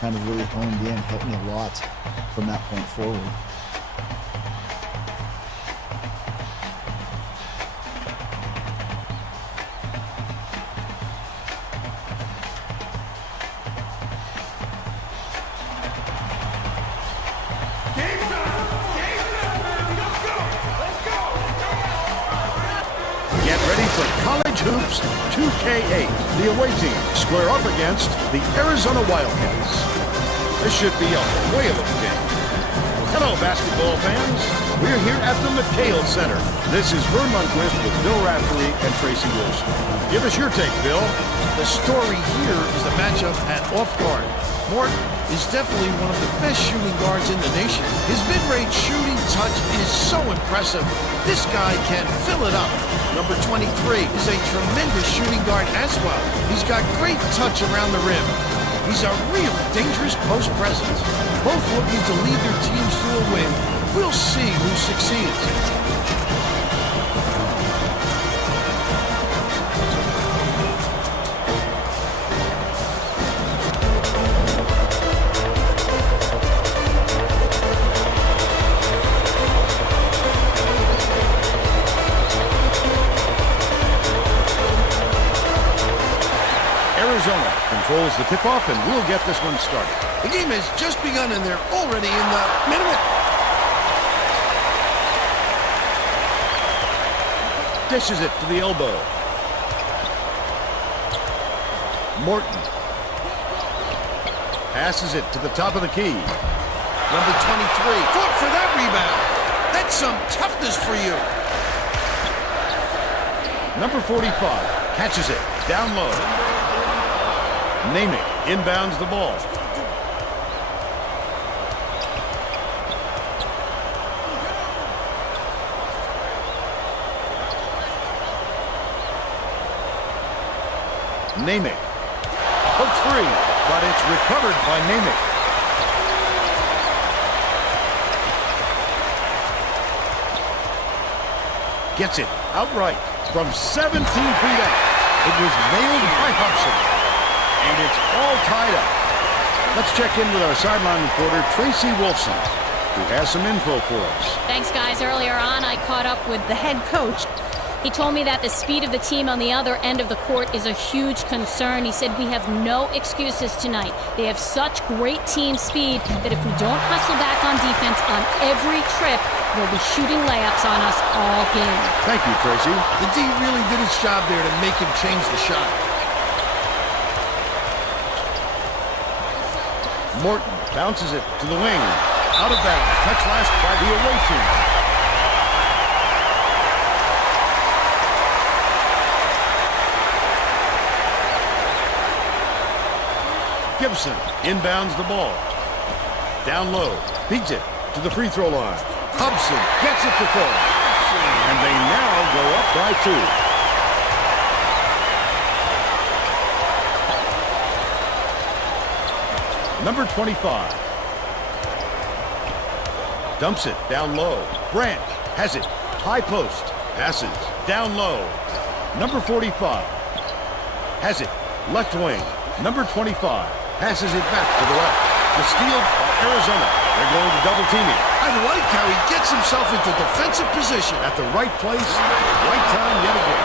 kind of really honed in, helped me a lot from that point forward. Get ready for College Hoops 2K8. The away team square up against the Arizona Wildcats. This should be a whale of a game. Hello, basketball fans. We're here at the McHale Center. This is Vern Lundquist with Bill Raftery and Tracy Wilson. Give us your take, Bill. The story here is the matchup at off guard. Morton is definitely one of the best shooting guards in the nation. His mid-range shooting touch is so impressive. This guy can fill it up. Number 23 is a tremendous shooting guard as well. He's got great touch around the rim. He's a real dangerous post presence. Both looking to lead their teams to a win. We'll see who succeeds. Arizona controls the tip-off, and we'll get this one started. The game has just begun, and they're already in the minute. Dishes it to the elbow. Morton passes it to the top of the key. Number 23 fought for that rebound. That's some toughness for you. Number 45 catches it down low. Namick inbounds the ball. Namick hooks free, but it's recovered by Namick. Gets it outright from 17 feet out. It was nailed by Hobson. And it's all tied up. Let's check in with our sideline reporter, Tracy Wilson, who has some info for us. Thanks, guys. Earlier on, I caught up with the head coach. He told me that the speed of the team on the other end of the court is a huge concern. He said we have no excuses tonight. They have such great team speed that if we don't hustle back on defense on every trip, they'll be shooting layups on us all game. Thank you, Tracy. The D really did its job there to make him change the shot. Morton bounces it to the wing. Out of bounds. Touch last by the away team. Gibson inbounds the ball. Down low. Beats it to the free throw line. Hobson gets it to fall. And they now go up by 2. Number 25. Dumps it down low. Branch has it. High post. Passes down low. Number 45 has it. Left wing. Number 25 passes it back to the left. The steal by Arizona. They're going to double team it. I like how he gets himself into defensive position. At the right place, right time yet again.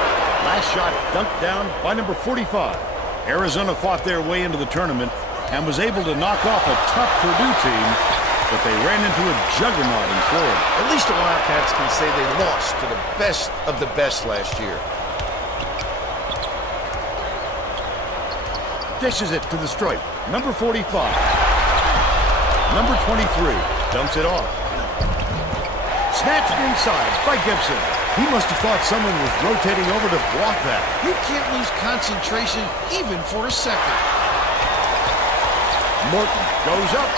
Last shot dunked down by number 45. Arizona fought their way into the tournament and was able to knock off a tough Purdue team, but they ran into a juggernaut in Florida. At least the Wildcats can say they lost to the best of the best last year. Dishes it to the stripe. Number 45. Number 23 dumps it off. Snatched inside by Gibson. He must have thought someone was rotating over to block that. You can't lose concentration even for a second. Morton goes up,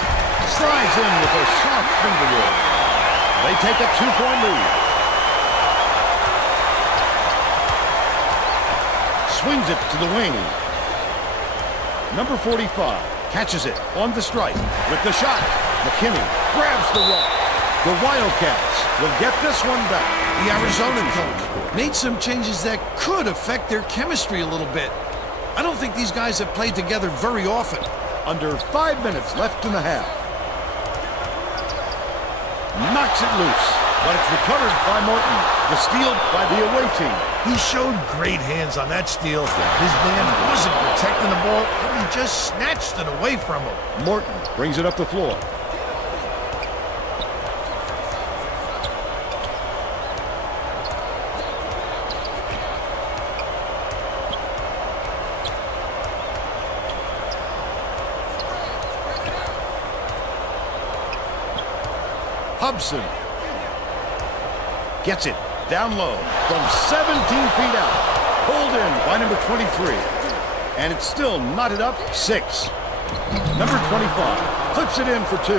slides in with a soft finger roll. They take a 2-point lead. Swings it to the wing. Number 45 catches it on the strike with the shot. McKinney grabs the rock. The Wildcats will get this one back. The Arizona coach made some changes that could affect their chemistry a little bit. I don't think these guys have played together very often. Under 5 minutes left in the half. Knocks it loose, but it's recovered by Morton. The steal by the away team. He showed great hands on that steal. His man wasn't protecting the ball, and he just snatched it away from him. Morton brings it up the floor. Hobson gets it down low from 17 feet out. Pulled in by number 23. And it's still knotted up 6. Number 25 clips it in for 2.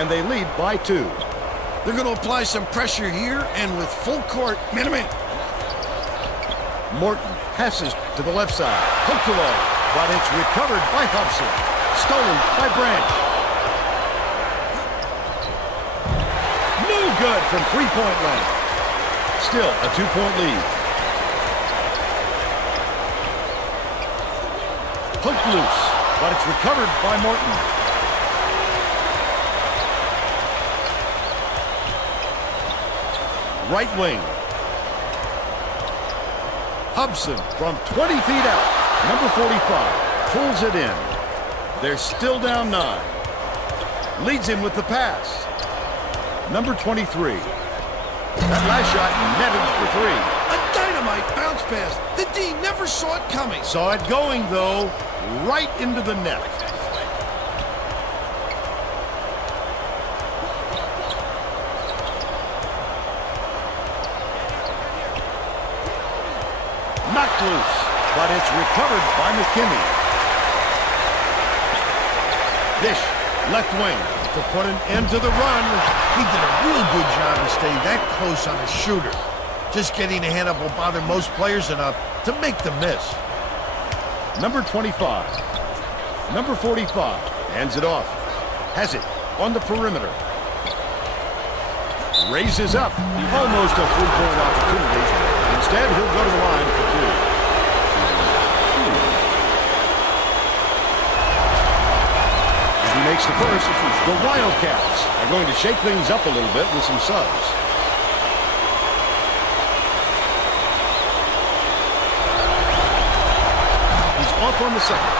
And they lead by 2. They're going to apply some pressure here, and with full court, man-to-man. Morton passes to the left side. Hooked along, but it's recovered by Hobson. Stolen by Branch. Good from three-point land. Still a 2-point lead. Hooked loose, but it's recovered by Morton. Right wing. Hobson from 20 feet out. Number 45 pulls it in. They're still down 9. Leads him with the pass. Number 23. That last shot netted for 3. A dynamite bounce pass. The D never saw it coming. Saw it going, though, right into the net. Knocked loose, but it's recovered by McKinney. Dish, left wing, to put an end to the run. He did a real good job of staying that close on a shooter. Just getting a hand up will bother most players enough to make them miss. Number 25. Number 45 hands it off. Has it on the perimeter. Raises up. Almost a three-point opportunity. Instead, he'll go to the line for 2. Makes the first. The Wildcats are going to shake things up a little bit with some subs. He's off on the second.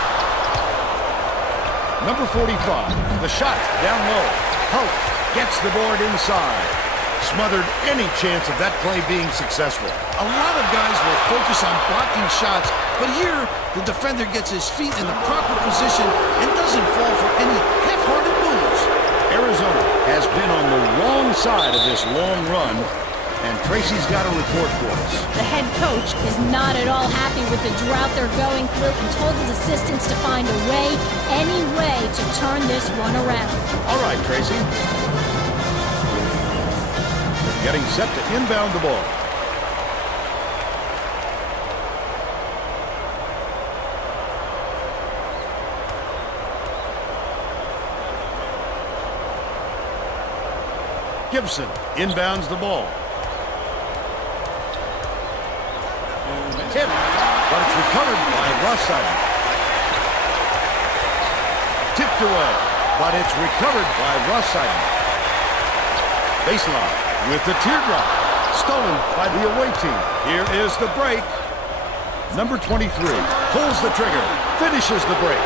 Number 45, the shot down low. Hope gets the board inside. Smothered any chance of that play being successful. A lot of guys will focus on blocking shots, but here the defender gets his feet in the proper position and doesn't fall for any half-hearted moves. Arizona has been on the wrong side of this long run, and Tracy's got a report for us. The head coach is not at all happy with the drought they're going through and told his assistants to find a way, any way, to turn this run around. All right, Tracy. Getting set to inbound the ball. Gibson inbounds the ball. Tip, but it's recovered by Rossiden. Tipped away, but it's recovered by Rossiden. Baseline with the teardrop. Stolen by the away team. Here is the break. Number 23 pulls the trigger, finishes the break.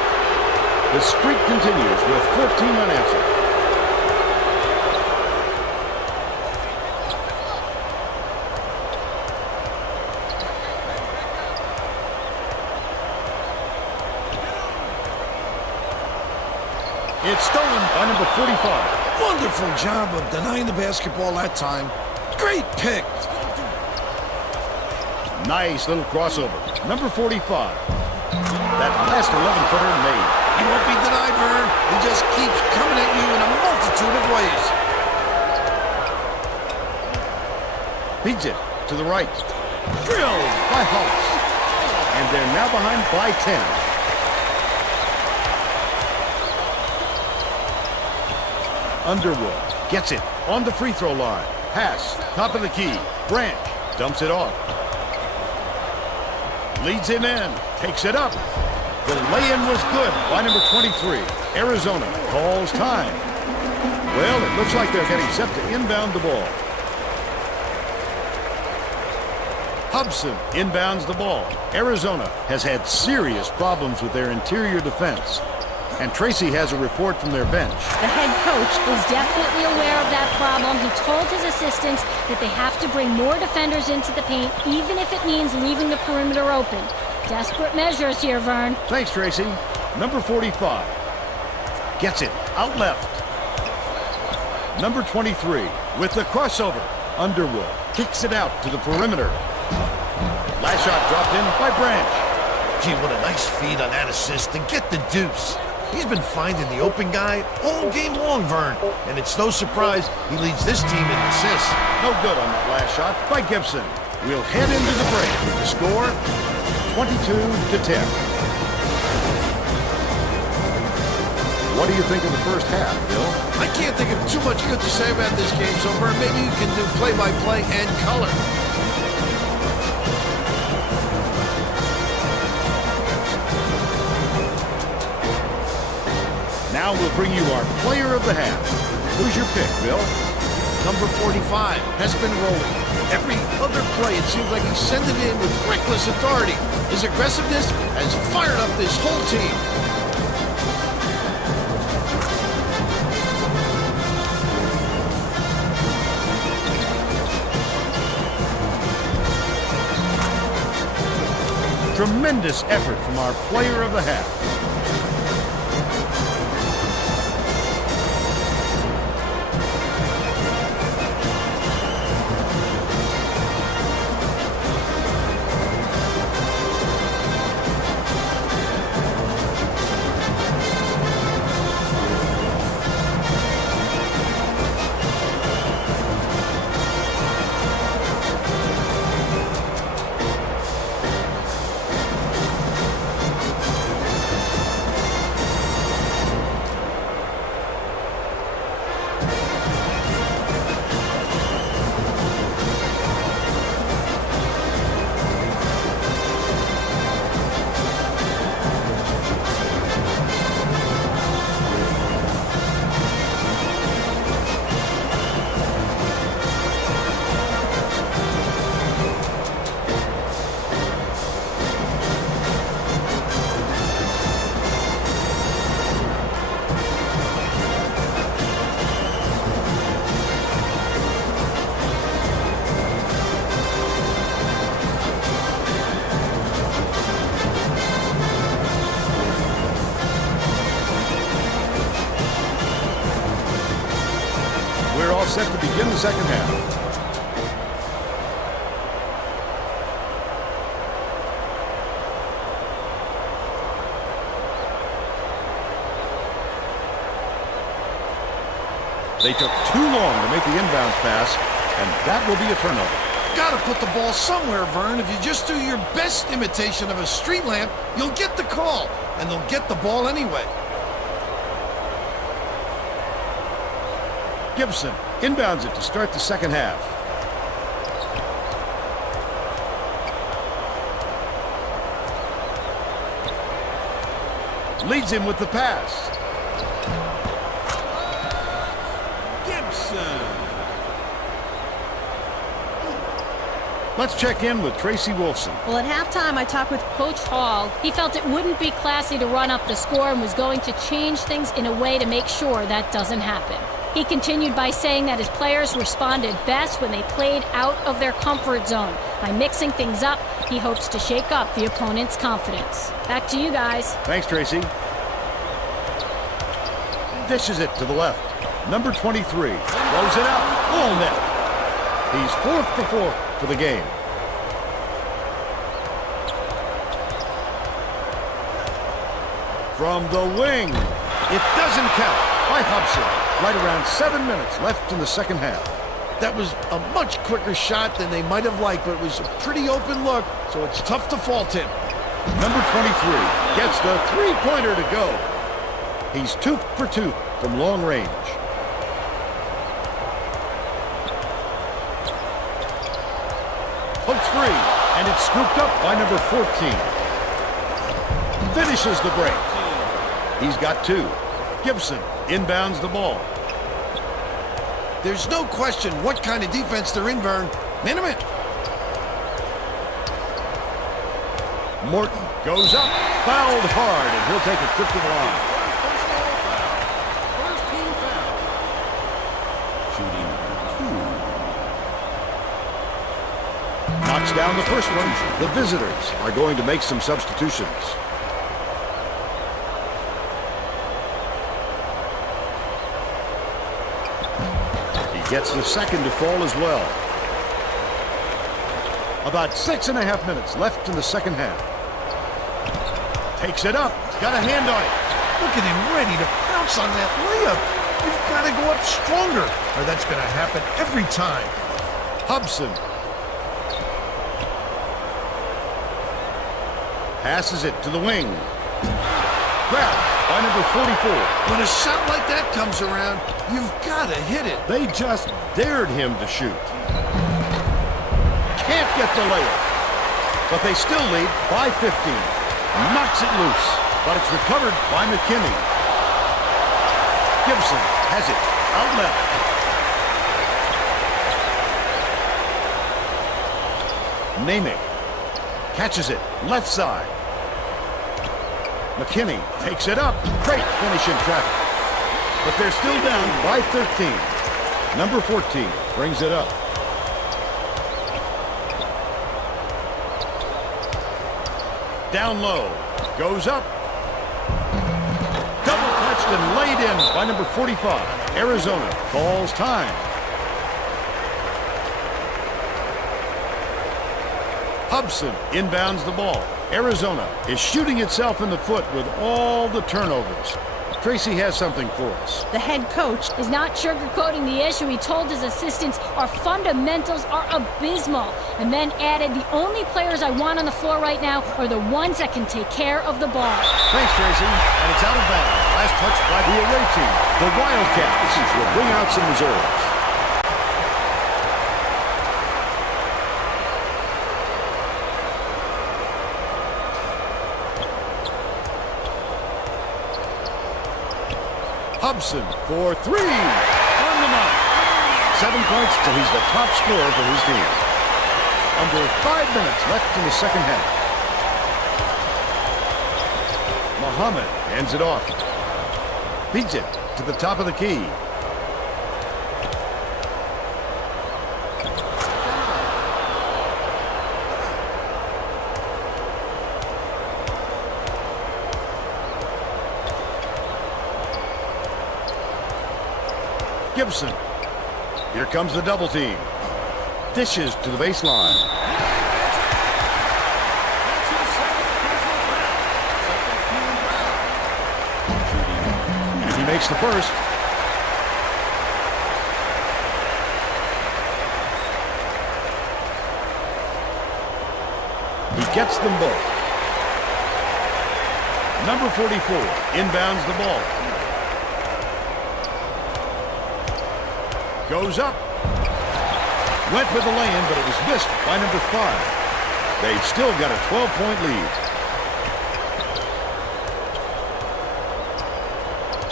The streak continues with 14 unanswered. It's stolen by number 45. Wonderful job of denying the basketball that time. Great pick. Nice little crossover. Number 45. That last 11-footer made. He won't be denied, Vern. He just keeps coming at you in a multitude of ways. Feeds it to the right. Drilled by Hollis. And they're now behind by 10. Underwood gets it on the free throw line. Pass, top of the key. Branch dumps it off. Leads him in, takes it up. The lay-in was good by number 23. Arizona calls time. Well, it looks like they're getting set to inbound the ball. Hubson inbounds the ball. Arizona has had serious problems with their interior defense. And Tracy has a report from their bench. The head coach is definitely aware of that problem. He told his assistants that they have to bring more defenders into the paint, even if it means leaving the perimeter open. Desperate measures here, Vern. Thanks, Tracy. Number 45. Gets it out left. Number 23 with the crossover. Underwood kicks it out to the perimeter. Last shot dropped in by Branch. Gee, what a nice feed on that assist to get the deuce. He's been finding the open guy all game long, Vern. And it's no surprise he leads this team in assists. No good on that last shot by Gibson. We'll head into the break with the score 22-10. What do you think of the first half, Bill? I can't think of too much good to say about this game, so Vern, maybe you can do play-by-play and color. Now we'll bring you our player of the half. Who's your pick, Bill? Number 45 has been rolling. Every other play, it seems like he's sending it in with reckless authority. His aggressiveness has fired up this whole team. Tremendous effort from our player of the half. We're all set to begin the second half. They took too long to make the inbounds pass, and that will be a turnover. Gotta put the ball somewhere, Vern. If you just do your best imitation of a street lamp, you'll get the call, and they'll get the ball anyway. Gibson inbounds it to start the second half. Leads him with the pass. Gibson. Let's check in with Tracy Wolfson. Well, at halftime, I talked with Coach Hall. He felt it wouldn't be classy to run up the score and was going to change things in a way to make sure that doesn't happen. He continued by saying that his players responded best when they played out of their comfort zone. By mixing things up, he hopes to shake up the opponent's confidence. Back to you guys. Thanks, Tracy. Dishes it to the left. Number 23 throws it out. All net. He's 4 for 4 for the game. From the wing. It doesn't count by Hubson. Right around 7 minutes left in the second half. That was a much quicker shot than they might have liked, but it was a pretty open look, so it's tough to fault him. Number 23 gets the three-pointer to go. He's 2 for 2 from long range. Hooks free, and it's scooped up by number 14. finishes the break. He's got 2. Gibson inbounds the ball. There's no question what kind of defense they're in, Vern. Man, Morton goes up, fouled hard, and he'll take a trip to the line. First team foul. Shooting 2. Knocks down the first one. The visitors are going to make some substitutions. He gets the second to fall as well. About 6.5 minutes left in the second half. Takes it up. Got a hand on it. look at him ready to pounce on that layup. You've got to go up stronger, or that's going to happen every time. Hobson. Passes it to the wing. Grabbed by number 44. When a shot like that comes around, you've got to hit it. They just dared him to shoot. Can't get the layup. But they still lead by 15. Knocks it loose, but it's recovered by McKinney. Gibson has it out left. Namick catches it left side. McKinney takes it up. Great finish in traffic. But they're still down by 13. Number 14 brings it up. Down low. Goes up. Double clutched and laid in by number 45. Arizona calls time. Hobson inbounds the ball. Arizona is shooting itself in the foot with all the turnovers. Tracy has something for us. The head coach is not sugarcoating the issue. He told his assistants, our fundamentals are abysmal, and then added, the only players I want on the floor right now are the ones that can take care of the ball. Thanks, Tracy. And it's out of bounds. Last touch by the away team. The Wildcats will bring out some reserves. Hobson for 3 on the night. 7 points, so he's the top scorer for his team. Under 5 minutes left in the second half. Muhammad hands it off. Beats it to the top of the key. Gibson. Here comes the double team. Dishes to the baseline. And he makes the first. He gets them both. Number 44 inbounds the ball. Goes up. Went with the lay-in, but it was missed by number 5. They've still got a 12-point lead.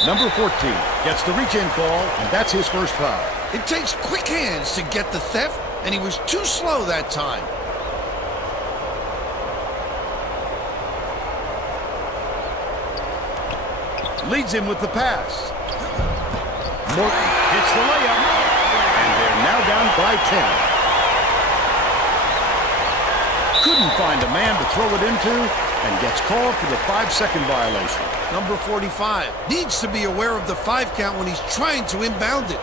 Number 14 gets the reach-in call, and that's his first foul. It takes quick hands to get the theft, and he was too slow that time. Leads him with the pass. Morton hits the layup. Now down by 10. Couldn't find a man to throw it into and gets called for the 5-second violation. Number 45 needs to be aware of the 5 count when he's trying to inbound it.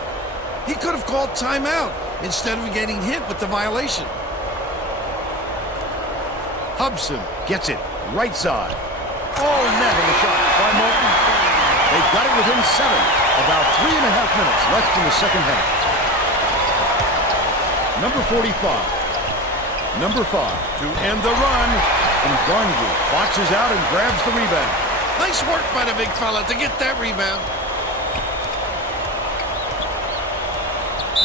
He could have called timeout instead of getting hit with the violation. Hobson gets it right side. Oh, net of a shot by Morton. They've got it within 7. About 3.5 minutes left in the second half. Number 45. Number 5 to end the run. And Garnier boxes out and grabs the rebound. Nice work by the big fella to get that rebound.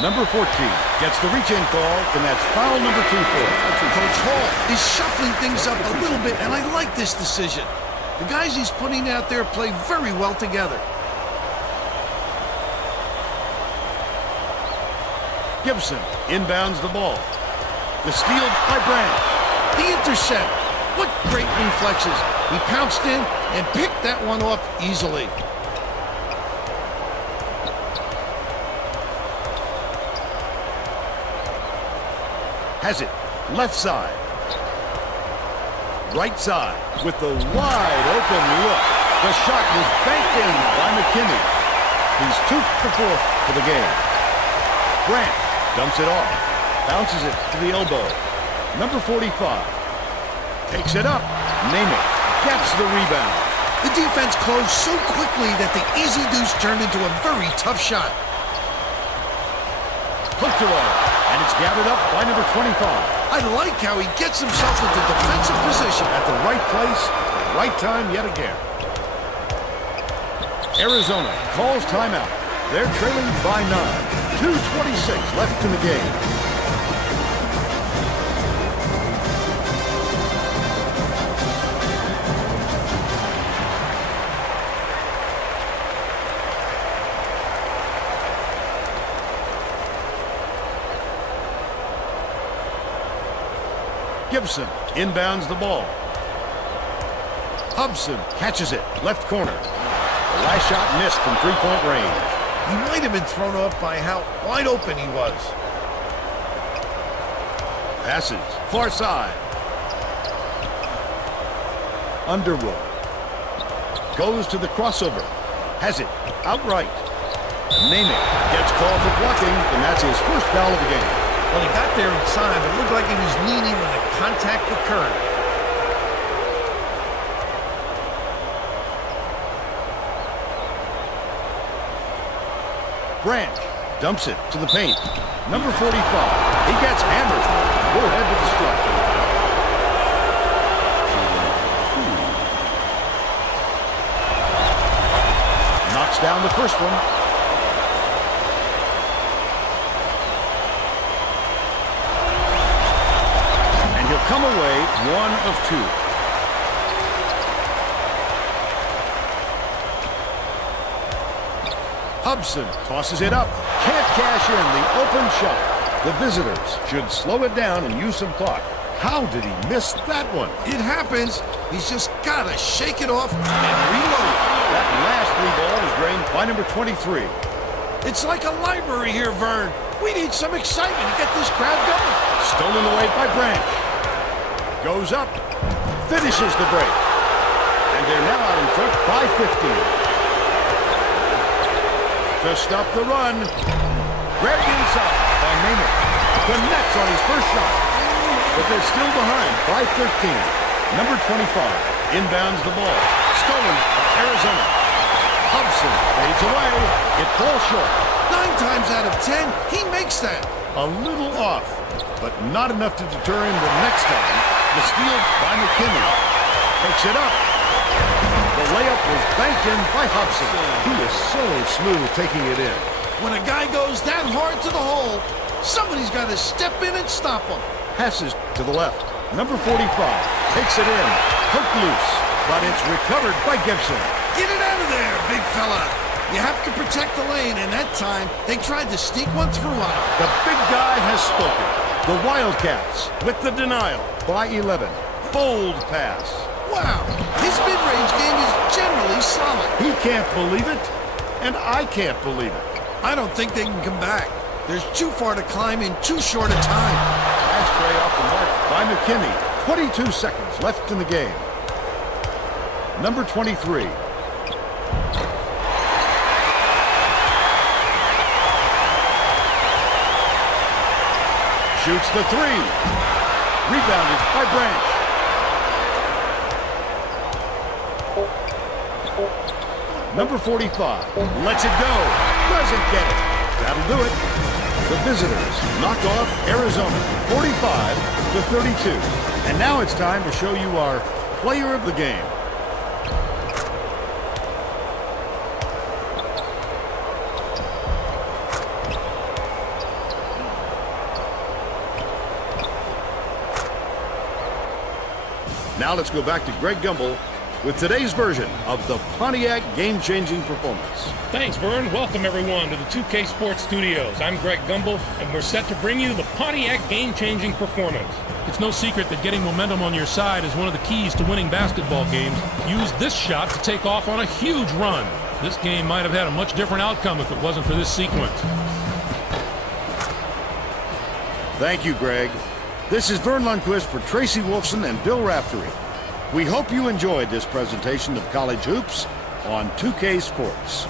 Number 14 gets the reach-in call, and that's foul number 2 for him. Coach Hall is shuffling things up a little bit, and I like this decision. The guys he's putting out there play very well together. Gibson inbounds the ball. The steal by Branch. The intercept. What great reflexes. He pounced in and picked that one off easily. Has it. Left side. Right side with the wide open look. The shot was banked in by McKinney. He's 2 for 4 for the game. Grant dumps it off. Bounces it to the elbow. Number 45. Takes it up. Namath gets the rebound. The defense closed so quickly that the easy deuce turned into a very tough shot. Hooked it on, and it's gathered up by number 25. I like how he gets himself into defensive position. At the right place, at the right time yet again. Arizona calls timeout. They're trailing by 9. 2:26 left in the game. Gibson inbounds the ball. Hobson catches it, left corner. The last shot missed from three-point range. He might have been thrown off by how wide open he was. Passes, far side. Underwood goes to the crossover. Has it, outright. Namath gets called for blocking, and that's his first foul of the game. When he got there inside, it looked like he was leaning when the contact occurred. Branch dumps it to the paint. Number 45. He gets hammered. Go ahead with the strike. Knocks down the first one. Come away 1 of 2. Hobson tosses it up. Can't cash in the open shot. The visitors should slow it down and use some clock. How did he miss that one? It happens. He's just got to shake it off and reload. That last three ball is drained by number 23. It's like a library here, Vern. We need some excitement to get this crowd going. Stolen away by Branch. Goes up, finishes the break. And they're now out in front by 15. To stop the run, grabbed inside by Namath. Connects on his first shot. But they're still behind by 13. Number 25 inbounds the ball. Stolen by Arizona. Hobson fades away. It falls short. 9 times out of 10, he makes that. A little off, but not enough to deter him the next time. The steal by McKinney. Takes it up. The layup was banked in by Hobson. He is so smooth taking it in. When a guy goes that hard to the hole, somebody's got to step in and stop him. Passes to the left. Number 45 takes it in. Hooked loose, but it's recovered by Gibson. Get it out of there, big fella. You have to protect the lane, and that time they tried to sneak one through on him. The big guy has spoken. The Wildcats with the denial by 11. Bold pass. Wow, his mid-range game is generally solid. He can't believe it, and I can't believe it. I don't think they can come back. There's too far to climb in too short a time. Ashtray off the mark by McKinney. 22 seconds left in the game. Number 23. Shoots the three. Rebounded by Branch. Number 45 lets it go. Doesn't get it. That'll do it. The visitors knock off Arizona 45-32. And now it's time to show you our player of the game. Now let's go back to Greg Gumbel with today's version of the Pontiac game-changing performance. Thanks, Vern. Welcome, everyone, to the 2K Sports Studios. I'm Greg Gumbel, and we're set to bring you the Pontiac game-changing performance. It's no secret that getting momentum on your side is one of the keys to winning basketball games. Use this shot to take off on a huge run. This game might have had a much different outcome if it wasn't for this sequence. Thank you, Greg. This is Vern Lundquist for Tracy Wolfson and Bill Raftery. We hope you enjoyed this presentation of college hoops on 2K Sports.